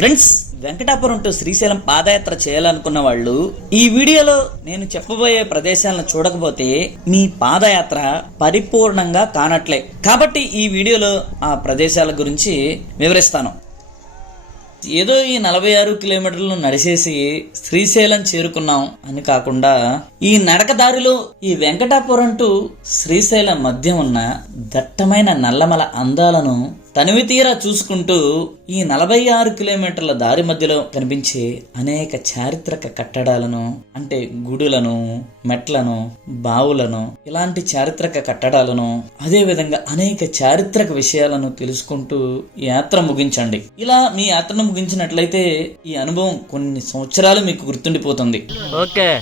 Friends Venkatapuram to Srisailam పాదయాత్ర చేయాలనుకున్న వాళ్ళు ఈ వీడియోలో నేను చెప్పబోయే ప్రదేశాలను చూడకపోతే మీ పాదయాత్ర పరిపూర్ణంగా కానట్లే. కాబట్టి ఈ వీడియోలో ఆ ప్రదేశాల గురించి వివరిస్తాను. ఏదో ఈ నలభై ఆరు కిలోమీటర్లు నడిచేసి శ్రీశైలం చేరుకున్నాం అని కాకుండా ఈ నడక దారిలో ఈ వెంకటాపురం టు శ్రీశైలం మధ్య ఉన్న దట్టమైన నల్లమల అందాలను తనివి తీరా చూసుకుంటూ ఈ నలభై ఆరు కిలోమీటర్ల దారి మధ్యలో కనిపించే అనేక చారిత్రక కట్టడాలను అంటే గుడులను మెట్లను బావులను ఇలాంటి చారిత్రక కట్టడాలను అదే విధంగా అనేక చారిత్రక విషయాలను తెలుసుకుంటూ యాత్ర ముగించండి. ఇలా మీ యాత్రను ముగించినట్లయితే ఈ అనుభవం కొన్ని సంవత్సరాలు మీకు గుర్తుండిపోతుంది. ఓకే.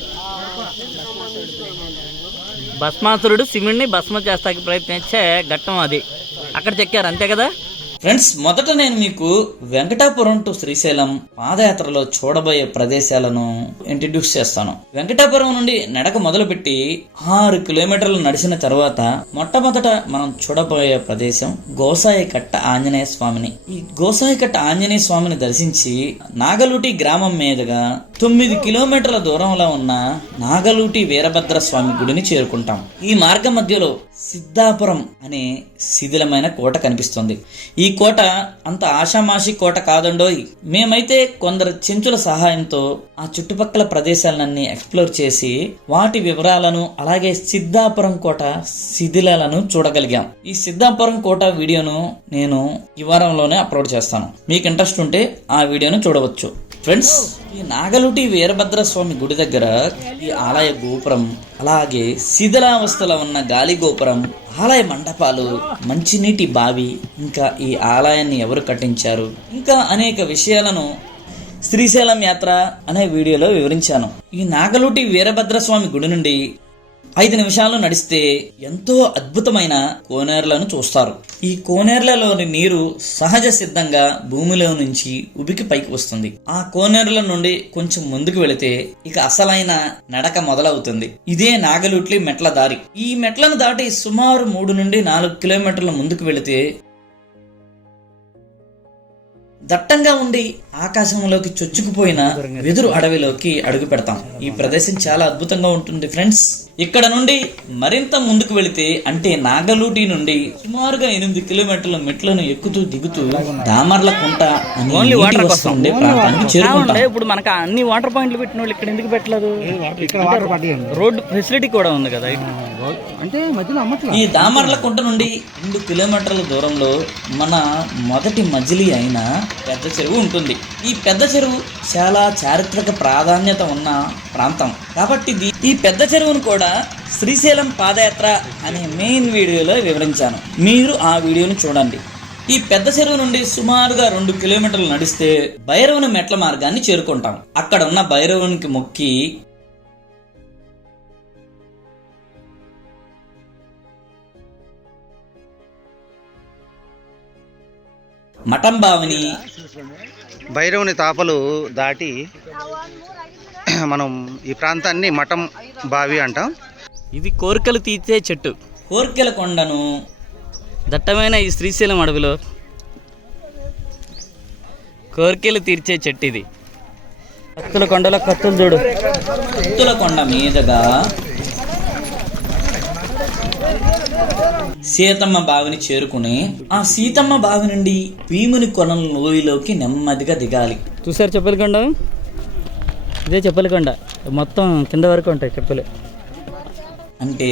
భస్మాసురుడు శివుణ్ణి భస్మ చేస్తాకి ప్రయత్నించే ఘట్టం అది. అక్కడ చెక్కారు అంతే కదా? ఫ్రెండ్స్ మొదట నేను మీకు వెంకటాపురం టు శ్రీశైలం పాదయాత్రలో చూడబోయే ప్రదేశాలను ఇంట్రడ్యూస్ చేస్తాను. వెంకటాపురం నుండి నడక మొదలుపెట్టి ఆరు కిలోమీటర్లు నడిచిన తర్వాత మొట్టమొదట మనం చూడబోయే ప్రదేశం గోసాయి కట్ట ఆంజనేయ స్వామిని. ఈ గోసాయి కట్ట ఆంజనేయ స్వామిని దర్శించి నాగలుటి గ్రామం మీదుగా తొమ్మిది కిలోమీటర్ల దూరంలో ఉన్న నాగలూటి వీరభద్ర స్వామి గుడిని చేరుకుంటాం. ఈ మార్గ మధ్యలో సిద్ధాపురం అనే శిథిలమైన కోట కనిపిస్తుంది. ఈ కోట అంత ఆషామాషి కోట కాదండోయ్. మేమైతే కొందరు చెంచుల సహాయంతో ఆ చుట్టుపక్కల ప్రదేశాలన్నీ ఎక్స్ప్లోర్ చేసి వాటి వివరాలను అలాగే సిద్ధాపురం కోట శిథిలాలను చూడగలిగాం. ఈ సిద్ధాపురం కోట వీడియోను నేను ఈ వారంలోనే అప్లోడ్ చేస్తాను. మీకు ఇంట్రెస్ట్ ఉంటే ఆ వీడియోను చూడవచ్చు. ఫ్రెండ్స్ ఈ నాగలుటి వీరభద్ర స్వామి గుడి దగ్గర ఈ ఆలయ గోపురం అలాగే శిథిలావస్థలో ఉన్న గాలి గోపురం ఆలయ మండపాలు మంచినీటి బావి ఇంకా ఈ ఆలయాన్ని ఎవరు కట్టించారు? ఇంకా అనేక విషయాలను శ్రీశైలం యాత్ర అనే వీడియోలో వివరించాను. ఈ నాగలుటి వీరభద్ర స్వామి గుడి నుండి ఐదు నిమిషాలు నడిస్తే ఎంతో అద్భుతమైన కోనేరులను చూస్తారు. ఈ కోనేరులలోని నీరు సహజ సిద్ధంగా భూమిలో నుంచి ఉబికి పైకి వస్తుంది. ఆ కోనేరుల నుండి కొంచెం ముందుకు వెళితే ఇక అసలైన నడక మొదలవుతుంది. ఇదే నాగలుట్లి మెట్ల దారి. ఈ మెట్లను దాటి సుమారు మూడు నుండి నాలుగు కిలోమీటర్ల ముందుకు వెళితే దట్టంగా ఉండి ఆకాశంలోకి చొచ్చుకుపోయిన వెదురు అడవిలోకి అడుగు పెడతాం. ఈ ప్రదేశం చాలా అద్భుతంగా ఉంటుంది ఫ్రెండ్స్ ఇక్కడ నుండి మరింత ముందుకు వెళితే అంటే నాగలూటి నుండి సుమారుగా ఎనిమిది కిలోమీటర్ల మెట్లను ఎక్కుతూ దిగుతూ దామర్ల కుంట అని ఓన్లీ వాటర్ ఉండే చేరుకుంటాం. ఇప్పుడు మనకు అన్ని వాటర్ పాయింట్లు పెట్టిన వాళ్ళు ఇక్కడ ఎందుకు పెట్టలేదు? ఇక్కడ వాటర్ పడ్డాయండి రోడ్ ఫెసిలిటీ కూడా ఉంది కదా అంటే మధ్యలో ఈ దామర్ల కుంట నుండి రెండు కిలోమీటర్ల దూరంలో మన మొదటి మజిలీ అయిన పెద్ద చెరువు ఉంటుంది. ఈ పెద్ద చెరువు చాలా చారిత్రక ప్రాధాన్యత ఉన్న ప్రాంతం. కాబట్టి ఇది- ఈ పెద్ద చెరువును కూడా శ్రీశైలం పాదయాత్ర అనే మెయిన్ వీడియోలో వివరించాను. మీరు ఆ వీడియోను చూడండి. ఈ పెద్ద చెరువు నుండి సుమారుగా రెండు కిలోమీటర్లు నడిస్తే భైరవుని మెట్ల మార్గాన్ని చేరుకుంటాం. అక్కడ ఉన్న భైరవునికి మొక్కి మఠం బావిని భైరవుని తాపలు దాటి మనం ఈ ప్రాంతాన్ని మఠం బావి అంటాం. ఇది కోరికలు తీర్చే చెట్టు. కోర్కెల కొండను దట్టమైన ఈ శ్రీశైలం అడవిలో కోరికలు తీర్చే చెట్టు ఇది. కత్తుల కొండలో కత్తులు చూడు. ఎత్తుల కొండ మీదుగా సీతమ్మ బావిని చేరుకుని ఆ సీతమ్మ బావి నుండి భీముని కొనం లోయలోకి నెమ్మదిగా దిగాలి. చూసారు చెప్పలకొండ ఇదే చెప్పలకొండ. మొత్తం కింద వరకు ఉంటాయి చెప్పులు. అంటే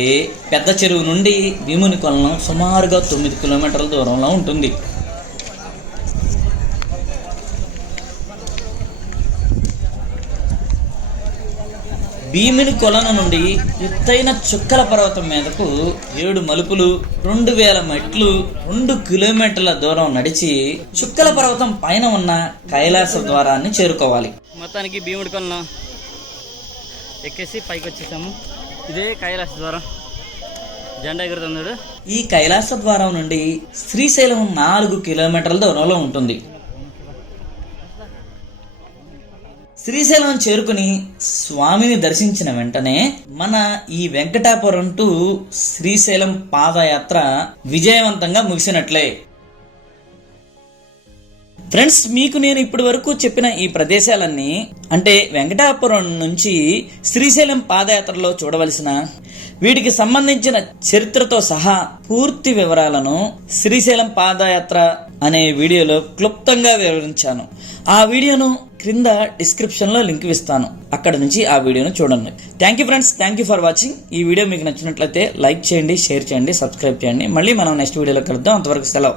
పెద్ద చెరువు నుండి భీముని కొలను సుమారుగా తొమ్మిది కిలోమీటర్ల దూరంలో ఉంటుంది. భీముని కొలను నుండి ఎత్తైన చుక్కల పర్వతం మీదకు ఏడు మలుపులు రెండు వేల మెట్లు రెండు కిలోమీటర్ల దూరం నడిచి చుక్కల పర్వతం పైన ఉన్న కైలాస ద్వారాన్ని చేరుకోవాలి. మొత్తానికి భీముడి కొలను ఎక్కేసి పైకి వచ్చేసాము. ఇదే కైలాస ద్వారం. జెండా ఎగురుతుంది ఈ కైలాస ద్వారం నుండి శ్రీశైలం నాలుగు కిలోమీటర్ల దూరంలో ఉంటుంది. శ్రీశైలం చేరుకుని స్వామిని దర్శించిన వెంటనే మన ఈ వెంకటాపురం టు శ్రీశైలం పాదయాత్ర విజయవంతంగా ముగిసినట్లే. ఫ్రెండ్స్ మీకు నేను ఇప్పటి వరకు చెప్పిన ఈ ప్రదేశాలన్నీ అంటే వెంకటాపురం నుంచి శ్రీశైలం పాదయాత్రలో చూడవలసిన వీటికి సంబంధించిన చరిత్రతో సహా పూర్తి వివరాలను శ్రీశైలం పాదయాత్ర అనే వీడియోలో క్లుప్తంగా వివరించాను. ఆ వీడియోను క్రింద డిస్క్రిప్షన్లో లింక్ ఇస్తాను. అక్కడ నుంచి ఆ వీడియోను చూడండి. Thank you friends thank you for watching ఈ వీడియో మీకు నచ్చినట్లయితే లైక్ చేయండి షేర్ చేయండి సబ్స్క్రైబ్ చేయండి. మళ్ళీ మనం నెక్స్ట్ వీడియోలో కలుద్దాం. అంతవరకు సెలవు.